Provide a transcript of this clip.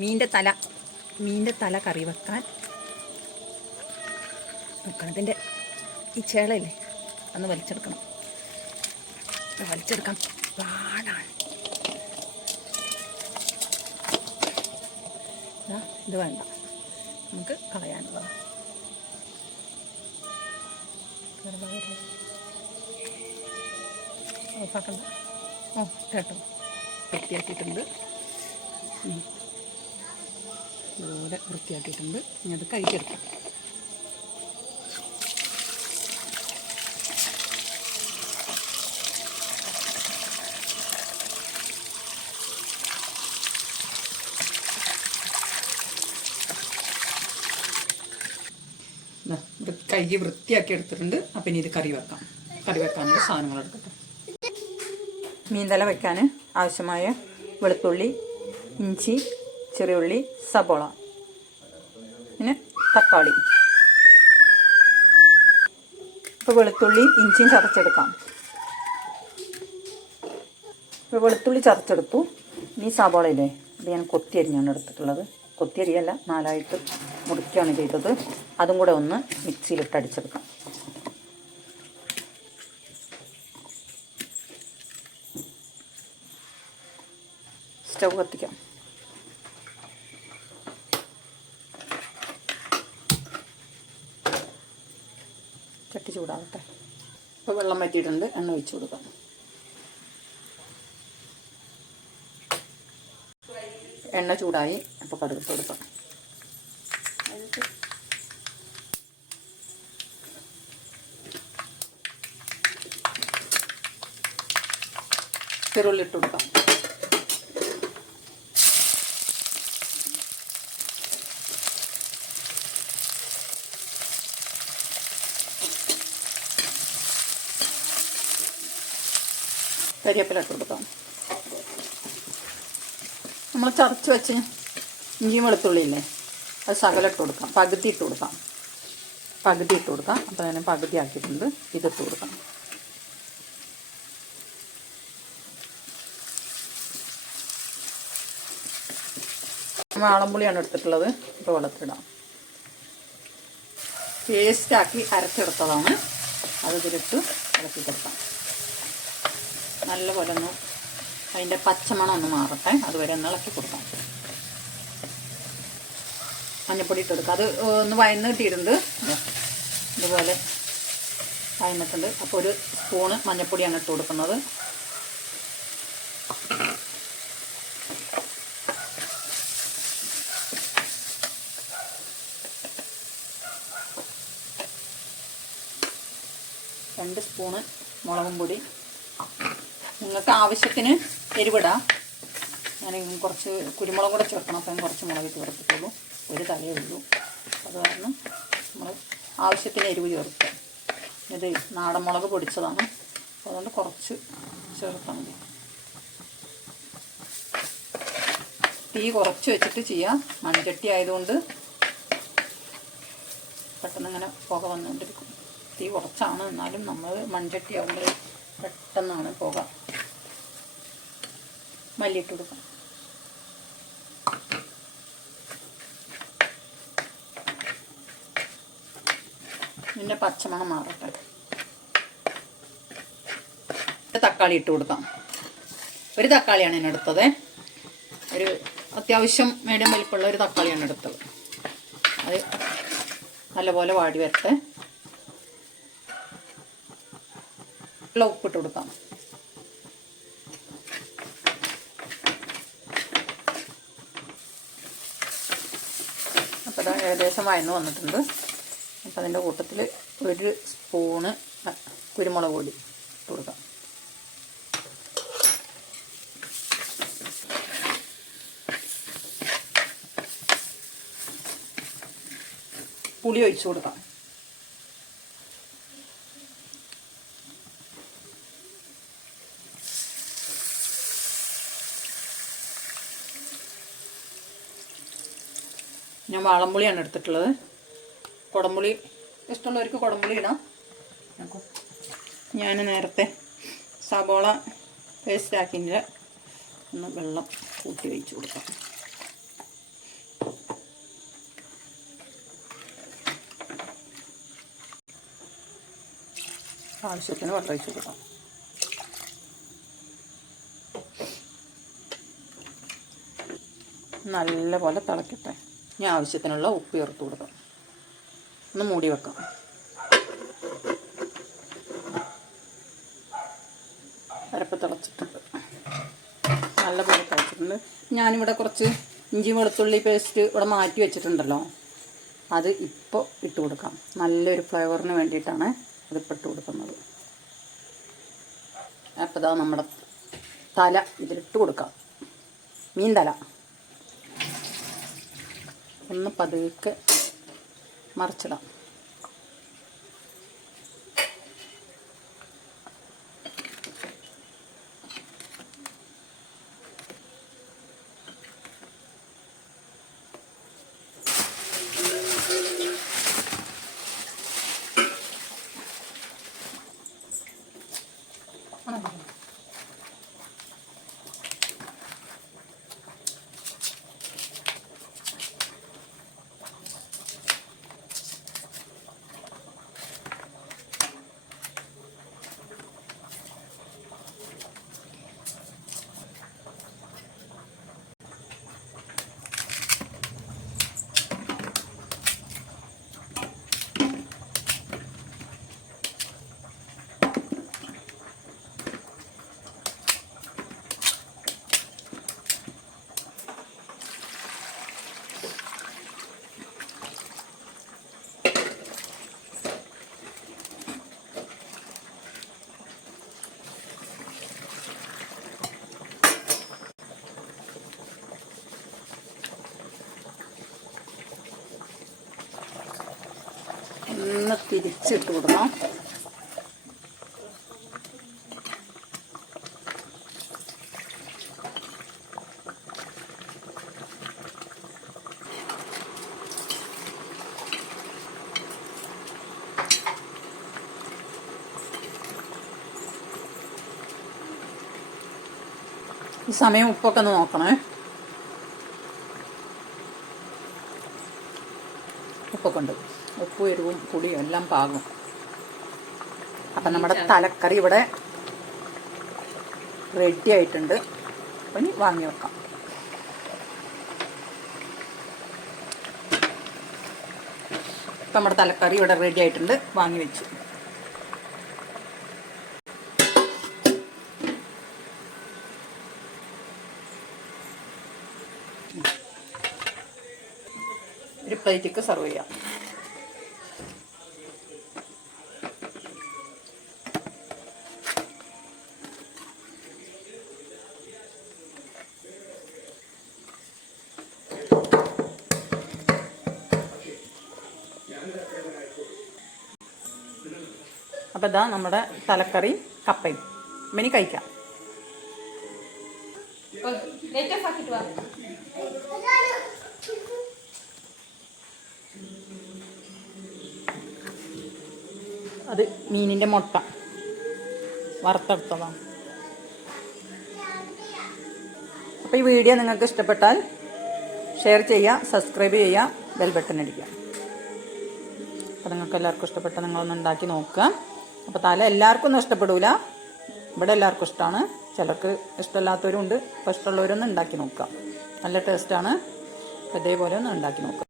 മീൻ്റെ തല കറി വെക്കാൻ നോക്കണം. ഇതിൻ്റെ ഈ ചേളയില്ലേ അന്ന് വലിച്ചെടുക്കണം. വലിച്ചെടുക്കാൻ പാടാണ്. ഇത് വേണ്ട, നമുക്ക് കളയാനുള്ളതാണ്. ഓഫാക്കണ്ട. കേട്ടോ, വൃത്തിയാക്കിയിട്ടുണ്ട്. ഇതുപോലെ വൃത്തിയാക്കിയിട്ടുണ്ട്. ഇനി അത് കഴിച്ചെടുക്കാം. കഴുകി വൃത്തിയാക്കി എടുത്തിട്ടുണ്ട്. അപ്പം ഇനി ഇത് കറി വെക്കാനുള്ള സാധനങ്ങൾ എടുക്കട്ടെ. മീൻതല വെക്കാൻ ആവശ്യമായ വെളുത്തുള്ളി, ഇഞ്ചി, ചെറിയുള്ളി, സബോള, പിന്നെ തക്കാളി. ഇപ്പോൾ വെളുത്തുള്ളിയും ഇഞ്ചിയും ചതച്ചെടുക്കാം. ഇപ്പോൾ വെളുത്തുള്ളി ചതച്ചെടുത്തു. ഇനി സബോളയില്ലേ, ഇത് ഞാൻ കൊത്തിയരിഞ്ഞാണ് എടുത്തിട്ടുള്ളത്. കൊത്തിയരിയല്ല, 4ആയിട്ട് മുറിക്കുകയാണ് ചെയ്തത്. അതും കൂടെ ഒന്ന് മിക്സിയിലിട്ട് അടിച്ചെടുക്കാം. സ്റ്റൗ കത്തിക്കാം. ചട്ടി ചൂടാകട്ടെ. ഇപ്പോൾ വെള്ളം വറ്റിയിട്ടുണ്ട്. എണ്ണ ഒഴിച്ചു കൊടുക്കാം. എണ്ണ ചൂടായി. അപ്പോൾ കടുക് ഇട്ട് കൊടുക്കാം. ചെറുള്ളി ഇട്ട് കൊടുക്കാം. കരിവേപ്പില ഇട്ട് കൊടുക്കാം. നമ്മൾ ചതച്ച് വെച്ച് ഇഞ്ചിയും വെളുത്തുള്ളി ഇല്ലേ, അത് ശകലം ഇട്ട് കൊടുക്കാം. പകുതി ഇട്ട് കൊടുക്കാം. അപ്പോൾ ഞാൻ പകുതി ആക്കിയിട്ടുണ്ട്. ഇതിട്ട് കൊടുക്കാം. വാളംപുളിയാണ് എടുത്തിട്ടുള്ളത്. ഇപ്പോൾ വെള്ളത്തിലിടാം. പേസ്റ്റാക്കി അരച്ചെടുത്തതാണ്. അത് ഇതിലിട്ട് ഇളക്കി കൊടുക്കാം. നല്ലപോലെ ഒന്ന് അതിൻ്റെ പച്ചമണം ഒന്ന് മാറട്ടെ. അതുവരെ ഒന്ന് ഇളക്കി കൊടുക്കാം. മഞ്ഞൾപ്പൊടി ഇട്ട് കൊടുക്കാം. അത് ഒന്ന് വയന്ന് കിട്ടിയിട്ടുണ്ട്. ഇതുപോലെ വയന്നിട്ടുണ്ട്. അപ്പോൾ 1 സ്പൂണ് മഞ്ഞൾപ്പൊടിയാണ് ഇട്ട് കൊടുക്കുന്നത്. രണ്ട് സ്പൂണ് മുളകും പൊടി. നിങ്ങൾക്ക് ആവശ്യത്തിന് എരിവിടാം. ഞാൻ കുറച്ച് കുരുമുളക് കൂടെ ചേർക്കണം. അപ്പം കുറച്ച് മുളക് ചേർത്തിട്ടുള്ളൂ. ഒരു തലയേ ഉള്ളൂ. അത് കാരണം നമ്മൾ ആവശ്യത്തിന് എരിവ് ചേർക്കുക. ഇത് നാടൻ മുളക് പൊടിച്ചതാണ്. അതുകൊണ്ട് കുറച്ച് ചേർത്താൽ മതി. തീ കുറച്ച് വെച്ചിട്ട് ചെയ്യാം. മൺചട്ടി ആയതുകൊണ്ട് പെട്ടെന്ന് ഇങ്ങനെ പുക വന്നുകൊണ്ടിരിക്കും. തീ കുറച്ചാണ്, എന്നാലും നമ്മൾ മൺചട്ടി ആകുമ്പോൾ പെട്ടെന്നാണ് പുക. മല്ലിയിട്ട് കൊടുക്കാം. ഇതിൻ്റെ പച്ചമണം മാറട്ടെ. തക്കാളി ഇട്ട് കൊടുക്കാം. ഒരു തക്കാളിയാണ് ഞാൻ എടുത്തത്. ഒരു അത്യാവശ്യം മീഡിയം വലിപ്പമുള്ള ഒരു തക്കാളിയാണ് എടുത്തത്. അത് നല്ലപോലെ വാടി വരട്ടെ. ഉപ്പിട്ട് കൊടുക്കാം. അപ്പോൾ അത് ഏകദേശം വഴന്ന് വന്നിട്ടുണ്ട്. അപ്പോൾ അതിൻ്റെ കൂട്ടത്തിൽ 1 സ്പൂണ് കുരുമുളക് പൊടി ഇട്ട് കൊടുക്കാം. പുളി ഒഴിച്ചു കൊടുക്കാം. ഞാൻ വാളംപുളിയാണ് എടുത്തിട്ടുള്ളത്. കുടംപുളി ഇഷ്ടമുള്ളവർക്ക് കുടംപുളി ഇടാം. ഞാൻ നേരത്തെ സബോള പേസ്റ്റാക്കിൻ്റെ ഒന്ന് വെള്ളം കൂട്ടി ഒഴിച്ച് കൊടുക്കാം. ആവശ്യത്തിന് വെള്ളം ഒഴിച്ച് കൊടുക്കാം. നല്ലപോലെ തിളക്കട്ടെ. ഇനി ആവശ്യത്തിനുള്ള ഉപ്പ് ചേർത്ത് കൊടുക്കാം. ഒന്ന് മൂടി വെക്കാം. അരപ്പ് തിളച്ചിട്ടുണ്ട്, നല്ലപോലെ തിളച്ചിട്ടുണ്ട്. ഞാനിവിടെ കുറച്ച് ഇഞ്ചി വെളുത്തുള്ളി പേസ്റ്റ് ഇവിടെ മാറ്റി വെച്ചിട്ടുണ്ടല്ലോ, അത് ഇപ്പോൾ ഇട്ട് കൊടുക്കാം. നല്ലൊരു ഫ്ലേവറിന് വേണ്ടിയിട്ടാണ് അതിപ്പോൾ ഇട്ട് കൊടുക്കുന്നത്. അപ്പോൾ ഇതാ നമ്മുടെ തല ഇതിലിട്ട് കൊടുക്കാം. മീൻ തല ഒന്ന് പതുക്കെ മറിച്ചിടാം. ഒന്ന് തിരിച്ചിട്ട് കൊടുക്കണം. ഈ സമയം ഉപ്പൊക്കെ ഒന്ന് നോക്കണേ. ഉപ്പൊക്കെ ഉണ്ട്. ഉപ്പും എരിവും പുളിയും എല്ലാം പാകും. അപ്പം നമ്മുടെ തലക്കറി ഇവിടെ റെഡി ആയിട്ടുണ്ട്. അപ്പം ഇനി വാങ്ങി വെക്കാം. അപ്പം നമ്മുടെ തലക്കറി ഇവിടെ റെഡി ആയിട്ടുണ്ട്, വാങ്ങി വെച്ചു. ഒരു പ്ലേറ്റിക്ക് സെർവ് ചെയ്യാം. അപ്പോൾ ഇതാ നമ്മുടെ തലക്കറി കപ്പയും. ഇനി കഴിക്കാം. അത് മീനിൻ്റെ മുട്ട വറുത്തെടുത്തതാണ്. അപ്പോൾ ഈ വീഡിയോ നിങ്ങൾക്ക് ഇഷ്ടപ്പെട്ടാൽ ഷെയർ ചെയ്യുക, സബ്സ്ക്രൈബ് ചെയ്യുക, ബെൽ ബട്ടൺ അടിക്കുക. അപ്പോൾ നിങ്ങൾക്ക് എല്ലാവർക്കും ഇഷ്ടപ്പെട്ട നിങ്ങളൊന്ന് ഉണ്ടാക്കി നോക്കുക. അപ്പോൾ തല എല്ലാവർക്കും ഒന്നും ഇഷ്ടപ്പെടില്ല, ഇവിടെ എല്ലാവർക്കും ഇഷ്ടമാണ്. ചിലർക്ക് ഇഷ്ടമില്ലാത്തവരും ഉണ്ട്. അപ്പോൾ ഇഷ്ടമുള്ളവരൊന്നും ഉണ്ടാക്കി നോക്കുക. നല്ല ടേസ്റ്റാണ്. അപ്പോൾ ഇതേപോലെ ഒന്ന് ഉണ്ടാക്കി നോക്കുക.